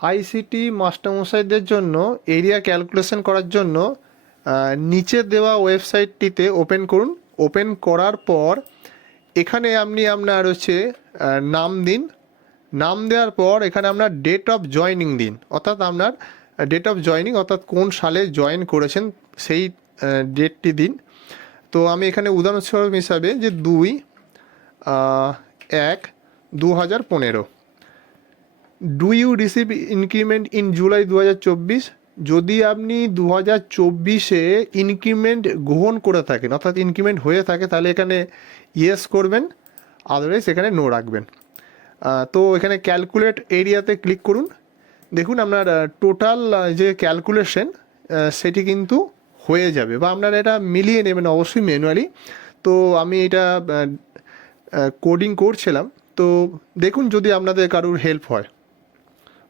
ICT মাস্টারমশাইদের জন্য area calculation করার জন্য নিচে দেওয়া ওয়েবসাইটটিতে ওপেন করুন। ওপেন করার পর এখানে আপনি আপনার হচ্ছে নাম দিন। নাম দেওয়ার পর এখানে আপনার ডেট অফ জয়নিং দিন। অর্থাৎ আপনার ডেট অফ জয়নিং অর্থাৎ কোন সালে জয়েন করেছেন সেই ডেটটি দিন। তো আমি এখানে উদাহরণস্বরূপ হিসাবে যে দুই এক দু হাজার পনেরো। Do you receive increment in July দু হাজার চব্বিশ যদি আপনি দু হাজার চব্বিশে ইনক্রিমেন্ট গ্রহণ করে থাকেন, অর্থাৎ ইনক্রিমেন্ট হয়ে থাকে, তাহলে এখানে ইয়েস করবেন আদারওয়াইজ এখানে নো রাখবেন। তো এখানে ক্যালকুলেট এরিয়াতে ক্লিক করুন। দেখুন আপনার টোটাল যে ক্যালকুলেশন সেটি কিন্তু হয়ে যাবে বা আপনারা এটা মিলিয়ে নেবেন অবশ্যই ম্যানুয়ালি তো আমি এটা কোডিং করছিলাম। তো দেখুন যদি আপনাদের কারোর হেল্প হয়।